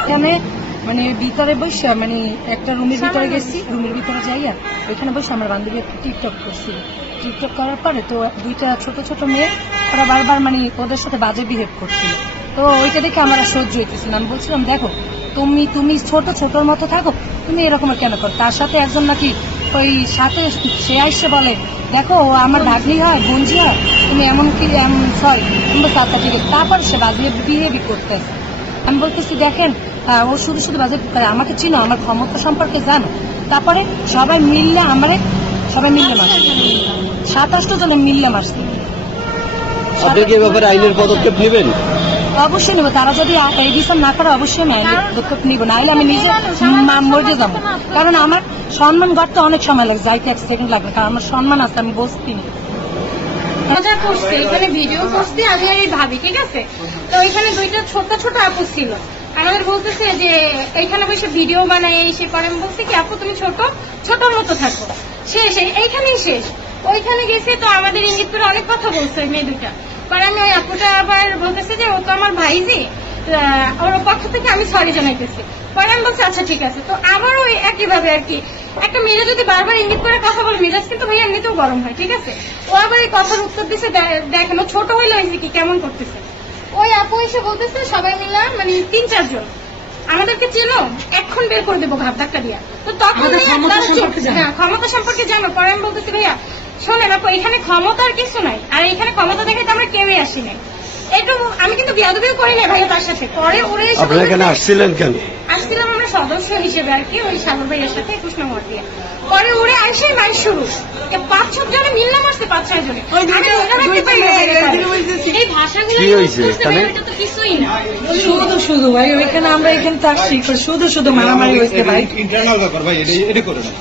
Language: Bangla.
এখানে মানে ভিতরে বসে মানে একটা রুমের ভিতরে গেছি, রুমের ভিতরে যাইয়া ওইখানে বসে আমার বান্ধবী একটু টিকটক করছিল। টিকটক করার পরে তো দুইটা ছোট ছোট মেয়ে ওরা বারবার মানে ওদের সাথে বাজে বিহেভ করছিল। তো ওইটা দেখে আমার সহ্য হইতেছিল। আমি বলছিলাম দেখো তুমি তুমি ছোট ছোটর মতো থাকো, তুমি এরকম কেন করো? তার সাথে একজন নাকি ওই সাথে সে আসছে বলে দেখো ও আমার ভাগ্নি হয়, বোনজি হয়, তুমি এমন কি সরি তুমি তাতা ঠিক। তারপর সে বাজে বিহেভই করতে। আমি বলতেছি দেখেন ও শুধু শুধু বাজে আমাকে চিনো, আমার ক্ষমতা সম্পর্কে জানো। তারপরে সবাই মিললে আমারে সবাই মিললে মারছে, 27 জনে মিললে মারছে। আপনি কি ব্যাপারে আইনের পদক্ষেপ নেবেন? অবশ্যই নেবো। তারা যদি এই বিচার না করে অবশ্যই আমি আইনের পদক্ষেপ নিব, নাহলে আমি নিজে মরে যাবো। কারণ আমার সম্মান গড়তে অনেক সময় লাগে, যাইতে 1 সেকেন্ড লাগবে, কারণ আমার সম্মান আছে, আমি বসতি না। মজা করছে এখানে ভিডিও করছি আমি আর এই ভাবি, ঠিক আছে? তো ওইখানে দুইটা ছোট ছোট আপু ছিল, আমাদের বলতেছে যে এইখানে বসে ভিডিও বানায় এসে করে। আমি বলছি কি আপু তুমি ছোট ছোটর মতো থাকো, শেষ এইখানেই শেষ। ওইখানে গেছে তো আমাদের ইঙ্গিত করে অনেক কথা বলছে ওই মেয়ে দুটা। পরে আমি ওই আপুটা আবার বলতেছে যে ও তো আমার ভাইজি, ওর পক্ষ থেকে আমি সরি জানাইতেছি। পরে আমি বলছি আচ্ছা ঠিক আছে। তো আবার ওই একইভাবে আর কি একটা মেয়ে যদি বারবার ইঙ্গিত করে কথা বলে মেজাজ কিন্তু ভাই এমনিতেও গরম হয়, ঠিক আছে? ও আবার এই কথার উত্তর দিচ্ছে দেখেন ও ছোট হইলে হয়েছে কি কেমন করতেছে। ওই আপু এসে বলতেছে সবাই মিলে মানে 3-4 জন আমাদেরকে চেনো, এখন বের করে দেবো ঘাট ধাক্কা দিয়া। তো তখন ক্ষমতা সম্পর্কে জানো। পরে আমি বলতেছি ভাইয়া শোনেন আপু এখানে ক্ষমতার কিছু নাই, আর এখানে ক্ষমতা দেখাতে আমরা কেউই আসি নাই। একটু আমি কিন্তু বিয়াদবিও করি নাই ভাইয়া তার সাথে। পরে ওরা এখানে আসছিলেন কেন? আসছিলাম আমরা সদস্য হিসেবে আর কি, ওই সাগর ভাইয়ের সাথে 21 নম্বর দিয়ে। পরে ওরে আইসাই মার শুরু 5-6 জনে মিললাম আসছে, 5-6 জনে। এই ভাষাগুলো তো কিছুই না, শুধু শুধু ভাই ওইখানে আমরা এখানে তো আসছি শুধু শুধু মারামারি হয়েছে ভাই। ইন্টারনাল ব্যাপার ভাই, এটা করে না।